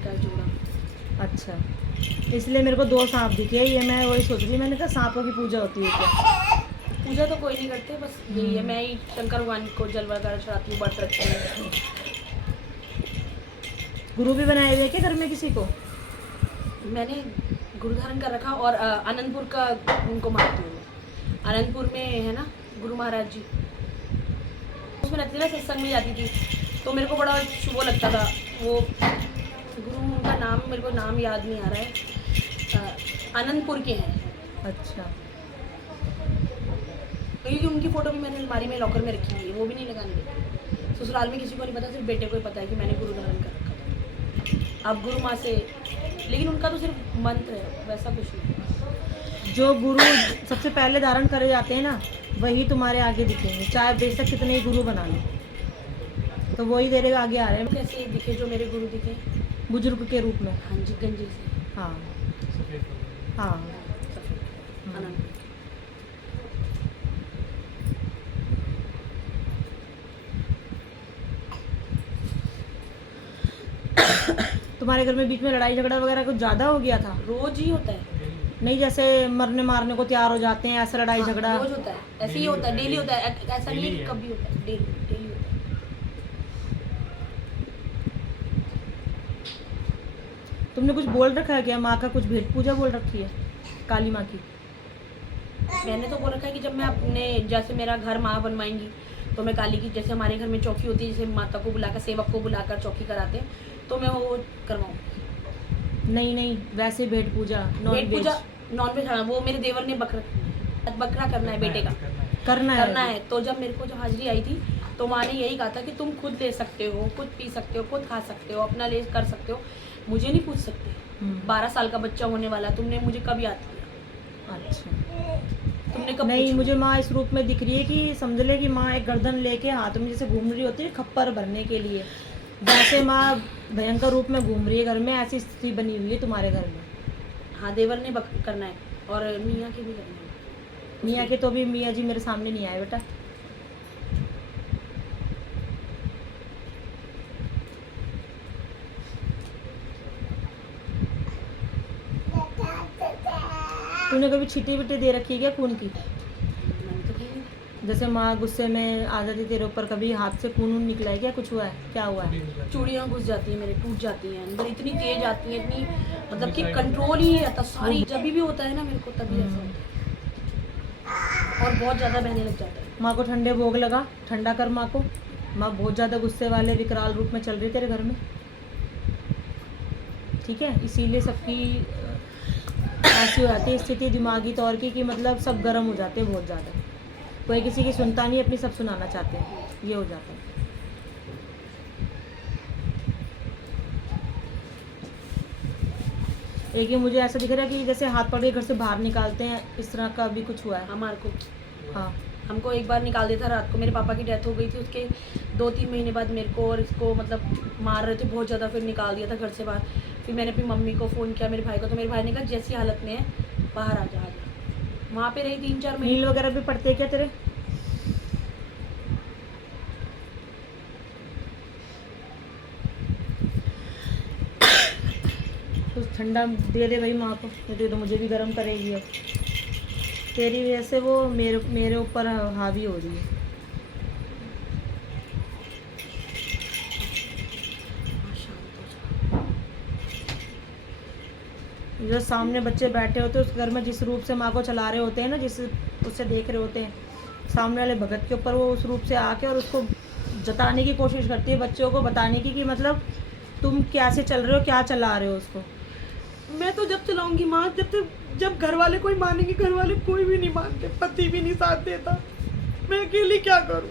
का जोड़ा। अच्छा, इसलिए मेरे को 2 सांप दिखे, ये मैं वही सोच रही, मैंने कहा सांपों की पूजा होती है क्या। पूजा तो कोई नहीं करते, बस यही है, मैं ही शंकर भगवान को जल वगैरह चढ़ाती हूँ, व्रत रखती हूँ। गुरु भी बनाए हुए हैं क्या घर में किसी को। मैंने गुरु धारण कर रखा, और आनंदपुर का उनको मानती हूँ। आनंदपुर में है ना गुरु महाराज जी, उसमें रहती थी ना, सत्संग में जाती थी, तो मेरे को बड़ा शुभ लगता था वो गुरु, उनका नाम मेरे को नाम याद नहीं आ रहा है, आनंदपुर के हैं। अच्छा, क्योंकि उनकी फ़ोटो भी मैंने अलमारी में लॉकर में रखी हुई है, वो भी नहीं लगाने देती। ससुराल में किसी को नहीं पता, सिर्फ बेटे को ही पता है कि मैंने गुरु धारण कर रखा था। अब गुरु माँ से, लेकिन उनका तो सिर्फ मंत्र है, वैसा कुछ नहीं। जो गुरु सबसे पहले धारण करे जाते हैं ना, वही तुम्हारे आगे दिखेंगे, चाहे बेशक कितने ही गुरु बना लो, तो वही तेरे आगे आ रहे हैं कैसे दिखे जो मेरे गुरु दिखे? बुजुर्ग के रूप में। हाँ जी, गंजे से। हाँ हाँ। आनंद। तुम्हारे घर में बीच में लड़ाई झगड़ा वगैरह कुछ ज़्यादा हो गया था। रोज ही होता है। नहीं, जैसे मरने मारने को तैयार हो जाते हैं, ऐसा लड़ाई हाँ, झगड़ा। रोज होता है, ऐसे ही होता है, डेली होता है, ऐसा नहीं है कि कभी होता है, डेली डेली होता है। तुमने कुछ बोल रखा है क्या, माँ का कुछ भेंट पूजा बोल रखी है काली माँ की। मैंने तो बोल रखा है कि जब मैं अपने, जैसे मेरा घर माँ बनवाएंगी, तो मैं काली की, जैसे हमारे घर में चौकी होती है, जैसे माता को बुलाकर, सेवक को बुलाकर चौकी कराते हैं, तो मैं वो करवाऊँगी। नहीं नहीं, वैसे भेंट पूजा नॉन भेंट वेज पूजा नॉन वेज, हाँ, वो मेरे देवर ने बकरा करना है बेटे का, करना है। तो जब मेरे को जब हाजिरी आई थी, तो माँ ने यही कहा था कि तुम खुद ले सकते हो, खुद पी सकते हो, खुद खा सकते हो, अपना ले कर सकते हो, मुझे नहीं पूछ सकते। 12 साल का बच्चा होने वाला, तुमने मुझे कब याद किया? अच्छा, तुमने कब नहीं, पूछा? मुझे माँ इस रूप में दिख रही है कि समझ ले कि माँ एक गर्दन लेके हाथ में जैसे घूम रही होती है खप्पर भरने के लिए, जैसे माँ भयंकर रूप में घूम रही है घर में, ऐसी स्थिति बनी हुई है तुम्हारे घर में। हाँ, देवर ने करना है, और मियाँ के भी करना है। मियाँ के तो भी मियाँ जी मेरे सामने नहीं आए बेटा। तूने कभी छींटी विटी दे रखी है क्या खून की। मैंने तो कही नहीं। जैसे माँ गुस्से में आ जाती तेरे ऊपर, कभी हाथ से खून वून निकला है क्या, कुछ हुआ है, क्या हुआ है। चूड़ियाँ घुस जाती हैं मेरे, टूट जाती हैं अंदर, इतनी तेज आती हैं, इतनी मतलब कि कंट्रोल ही नहीं रहता, सारी जब भी होता है ना मेरे को तभी ऐसा होता है, और बहुत ज़्यादा बहने लग जाता है। माँ को ठंडे भोग लगा, ठंडा कर माँ को। माँ बहुत ज़्यादा गुस्से वाले विकराल रूप में चल रही तेरे घर में, ठीक है, इसीलिए सबकी ऐसी हो जाती है स्थिति दिमागी तौर की कि मतलब सब गर्म हो जाते हैं बहुत ज़्यादा, कोई किसी की सुनता नहीं, अपनी सब सुनाना चाहते हैं, ये हो जाता है। एक ये मुझे ऐसा दिख रहा है कि जैसे हाथ पकड़ के घर से बाहर निकालते हैं, इस तरह का भी कुछ हुआ है। हमारे को, हाँ, हमको एक बार निकाल दिया था रात को, मेरे पापा की डेथ हो गई थी, उसके 2-3 महीने बाद मेरे को और इसको मतलब मार रहे थे बहुत ज़्यादा, फिर निकाल दिया था घर से बाहर। फिर मैंने अपनी मम्मी को फ़ोन किया, मेरे भाई को, तो मेरे भाई ने कहा जैसी हालत में है बाहर आ जा। वहाँ पे रही 3-4 महीने। नील वगैरह भी पड़ते हैं क्या तेरे। कुछ ठंडा दे दे भाई माँ को, नहीं तो मुझे भी गर्म करेगी अब, तेरी वजह से वो मेरे ऊपर हावी हो रही है। जो सामने बच्चे बैठे होते हैं उस घर में, जिस रूप से माँ को चला रहे होते हैं ना, जिस उससे देख रहे होते हैं, सामने वाले भगत के ऊपर वो उस रूप से आके और उसको जताने की कोशिश करती है, बच्चों को बताने की कि मतलब तुम कैसे चल रहे हो, क्या चला रहे हो उसको। मैं तो जब चलाऊंगी माँ, जब घर वाले कोई मानेंगे, घर वाले कोई भी नहीं मानते, पति भी नहीं साथ देता, मैं अकेली क्या करूँ,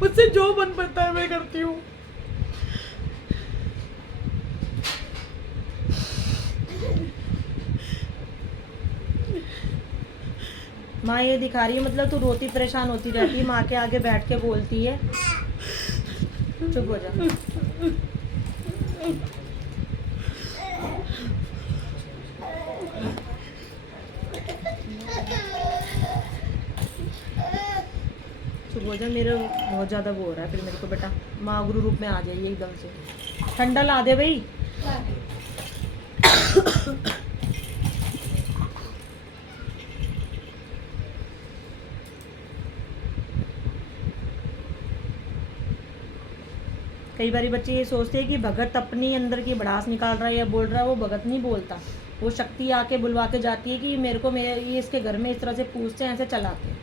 मुझसे जो बन पड़ता है मैं करती हूँ। माँ ये दिखा रही है मतलब तू रोती परेशान होती रहती है, माँ के आगे बैठ के बोलती है। चुप हो जा। चुप हो जा, मेरे बहुत ज़्यादा वो हो रहा है फिर मेरे को बेटा। माँ गुरु रूप में आ जाइए एकदम से, ठंडा ला दे भाई। कई बार बच्चे ये सोचते हैं कि भगत अपनी अंदर की भड़ास निकाल रहा है या बोल रहा है, वो भगत नहीं बोलता। वो शक्ति आके बुलवा के जाती है कि मेरे को मेरे ये इसके घर में इस तरह से पूछते हैं, ऐसे चलाते हैं,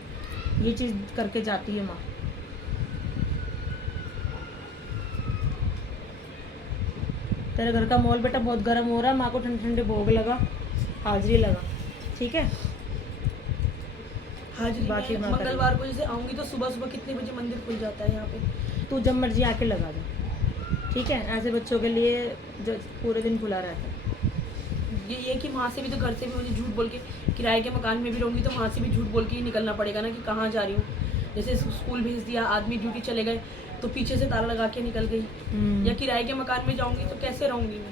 ये चीज़ करके जाती है माँ। तेरे घर का माहौल बेटा बहुत गर्म हो रहा है, माँ को ठंडे ठंडे भोग लगा, हाजिरी लगा, ठीक है। हाजिरी बाकी मैं बात है। मंगलवार को जैसे आऊंगी तो सुबह सुबह कितने बजे मंदिर खुल जाता है यहाँ पे? तू जब मर्जी आके लगा दे, ठीक है। ऐसे बच्चों के लिए जो पूरे दिन खुला रहता है। ये कि वहाँ से भी तो घर से भी मुझे झूठ बोल के, किराए के मकान में भी रहूँगी तो वहाँ से भी झूठ बोल के ही निकलना पड़ेगा ना कि कहाँ जा रही हूँ। जैसे स्कूल भेज दिया, आदमी ड्यूटी चले गए तो पीछे से ताला लगा के निकल गई। या किराए के मकान में जाऊँगी तो कैसे रहूँगी मैं?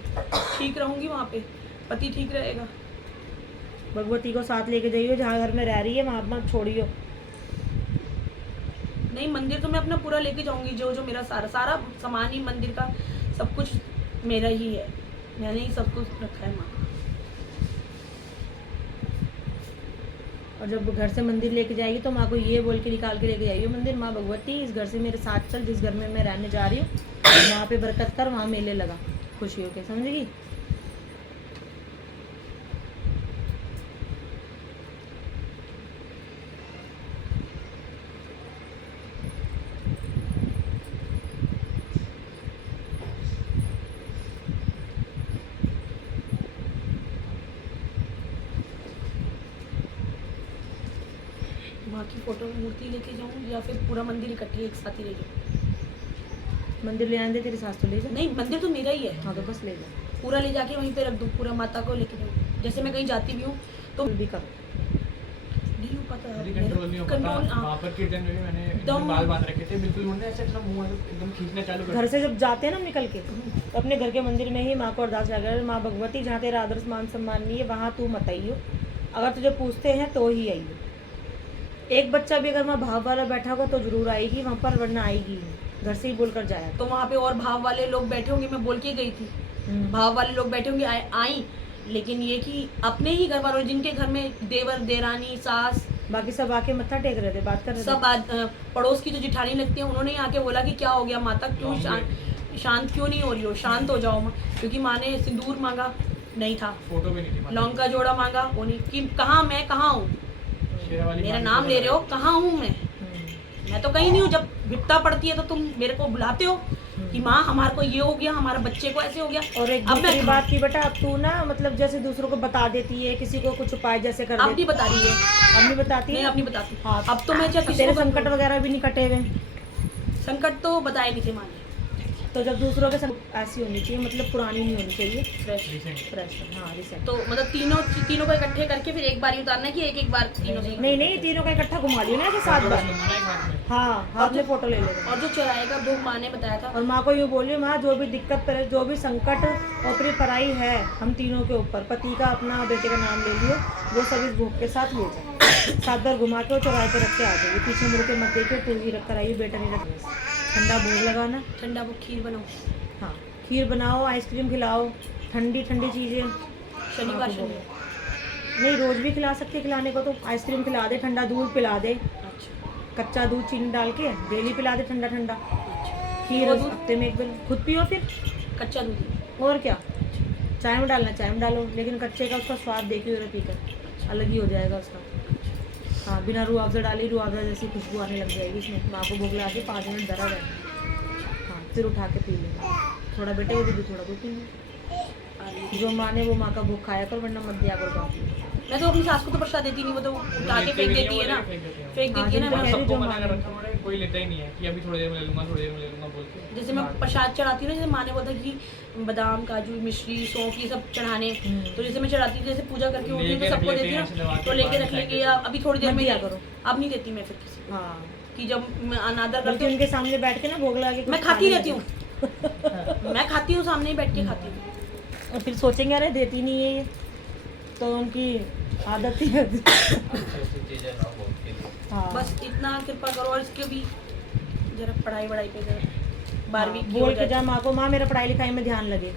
ठीक रहूँगी वहाँ पे, पति ठीक रहेगा। भगवती को साथ लेके जाइयो, जहाँ घर में रह रही है वहाँ मत छोड़ियो। नहीं, मंदिर तो मैं अपना पूरा लेके जाऊँगी, जो जो मेरा सारा सारा सामान ही मंदिर का सब कुछ मेरा ही है, मैंने ही सब कुछ रखा है माँ। और जब घर से मंदिर लेके जाएगी तो माँ को ये बोल के निकाल के लेके जाइए मंदिर, माँ भगवती इस घर से मेरे साथ चल, जिस घर में मैं रहने जा रही हूँ वहाँ पे बरकत कर, वहाँ मेले लगा खुशियों के, समझेगी। माँ की फोटो मूर्ति लेके जाऊँ या फिर पूरा मंदिर इकट्ठे एक साथ ही ले जाऊँ? मंदिर ले आने दे, तेरी सास तो ले जा। नहीं, मंदिर तो मेरा ही है। हाँ तो बस ले जा, पूरा ले जाके वहीं पे रख दूँ, पूरा माता को लेके जाऊँ। जैसे मैं कहीं जाती भी हूँ तो भी करो। नहीं हो पाता है, कंट्रोल नहीं हो पाता। कंट्रोल। वहाँ पर कीर्तन में भी मैंने दम- एकदम बाल बांध रखे थे, बिल्कुल उन्होंने ऐसे अपना मुंह एकदम खींचना चालू कर घर से जब जाते हैं ना निकल के, तो अपने घर के मंदिर में ही माँ को अरदास लगा, माँ भगवती जहाँ तेरा आदर्श मान सम्मान नहीं है वहाँ तू मत आइयो, अगर तुझे पूछते हैं तो ही आइयो। एक बच्चा भी अगर वहाँ भाव वाला बैठा होगा तो जरूर आएगी वहाँ पर, वरना आएगी नहीं। घर से ही बोल कर जाया। तो वहाँ पे और भाव वाले लोग बैठे होंगे, मैं बोल के गई थी, भाव वाले लोग बैठे होंगे, आई, लेकिन ये कि अपने ही घर वालों, जिनके घर में देवर देरानी सास बाकी सब आके मत्था टेक रहे थे, बात कर रहे सब पड़ोस की जो जिठानी लगती है, उन्होंने ही आके बोला कि क्या हो गया माता, क्यों शांत क्यों नहीं हो रही हो, शांत हो जाओ माँ। क्योंकि माँ ने सिंदूर मांगा, नहीं था, फोटो भी नहीं थी। लौंग का जोड़ा मांगा, वो नहीं कि कहाँ मैं कहाँ हूँ, मेरा नाम ले रहे हो, कहाँ हूँ मैं तो कहीं नहीं हूँ। जब विपता पड़ती है तो तुम मेरे को बुलाते हो कि माँ हमारे को ये हो गया, हमारे बच्चे को ऐसे हो गया। और एक अब दूसरी मैं बात की बेटा, अब तू ना मतलब जैसे दूसरों को बता देती है, किसी को कुछ उपाय जैसे कर अब देती नहीं बता रही है, अब नहीं बताती नहीं है? अब नहीं बताती। हाँ, अब तो मैं चाहे किसी तेरे को संकट वगैरह भी नहीं कटे हुए, संकट तो बताए नहीं थे माँ ने। तो जब दूसरों के संग ऐसी होनी चाहिए, मतलब पुरानी नहीं होनी चाहिए, फ्रेश फ्रेश। हाँ रिसेंट। तो मतलब तीनों को इकट्ठे करके फिर एक बार ही उतारना है कि एक एक बार तीनों से? नहीं नहीं, तीनों का इकट्ठा घुमा लियो ना ऐसे 7 बार। हाँ हाथ में फोटो ले लेना। और जो चौराहे का भोग माँ ने बताया था, और माँ को यूँ बोलियो, माँ जो भी दिक्कत परे, जो भी संकट और फिर पराई है हम तीनों के ऊपर, पति का अपना बेटे का नाम ले लियो, वो सब इस भोग के साथ ले जाए। 7 बार घुमा के चौराहे पे रख के आ जाइए, पीछे मुड़ के मत देखिए, तू ही रख कर आइए, बेटा नहीं रख। ठंडा भोग लगाना, ठंडा भोग खीर बनाओ, हाँ खीर बनाओ, आइसक्रीम खिलाओ, ठंडी ठंडी चीज़ें। शनिवार नहीं रोज़ भी खिला सकते, खिलाने को तो आइसक्रीम खिला दे, ठंडा दूध पिला दे, अच्छा कच्चा दूध चीनी डाल के डेली पिला दे, ठंडा ठंडा। खीर वो दूध? हफ्ते में 1 दिन खुद पियो फिर, कच्चा दूध। और क्या। चाय में डालना चाय में डालो, लेकिन कच्चे का उसका स्वाद देखिए जरा पीकर, अलग ही हो जाएगा उसका। हाँ बिना रूह अफ़ज़ा डाली रूह अफ़ज़ा जैसी खुशबू आने लग जाएगी इसमें। माँ को भोग ला के 5 मिनट धरा रहना, हाँ फिर उठा के पी लेना, थोड़ा बेटे को दे दो, थोड़ा दूध पी लेना। जो माँ ने वो माँ का भोग खाया कर, वरना मत दिया करो बाकी। मैं तो अपनी सास को तो प्रसाद देती नहीं, वो तो उठा के फेंक देती है ना, फेंक देती है ना। हाँ, मैं सबको मना कर रखा है, कोई लेता ही नहीं है कि अभी थोड़ी देर में ले लूंगा, थोड़ी देर में ले लूंगा बोल के। जैसे मैं प्रसाद चढ़ाती हूँ ना, जैसे माँ ने बोला कि बादाम काजू मिश्री सौंफ ये सब चढ़ाने, तो जैसे मैं चढ़ाती हूँ, जैसे पूजा करके उठती हूँ तो सबको देती हूँ ना, तो लेके रख लेंगे, या अभी थोड़ी देर मत में दिया करो। अब नहीं देती मैं फिर किसी को, हाँ कि जब मैं अनादर बल्कि करती हूँ उनके सामने बैठ के ना भोग लगा के मैं कुछ खाती खाने रहती हूँ, मैं खाती हूँ सामने ही बैठ के खाती हूँ। और फिर सोचेंगे अरे देती नहीं है ये, तो उनकी आदत ही है। हाँ बस इतना कृपा करो, और इसके भी जरा पढ़ाई वढ़ाई पे जरा 12वीं की हो बोल के जाए। जा माँ को, माँ मेरा पढ़ाई लिखाई में ध्यान लगे।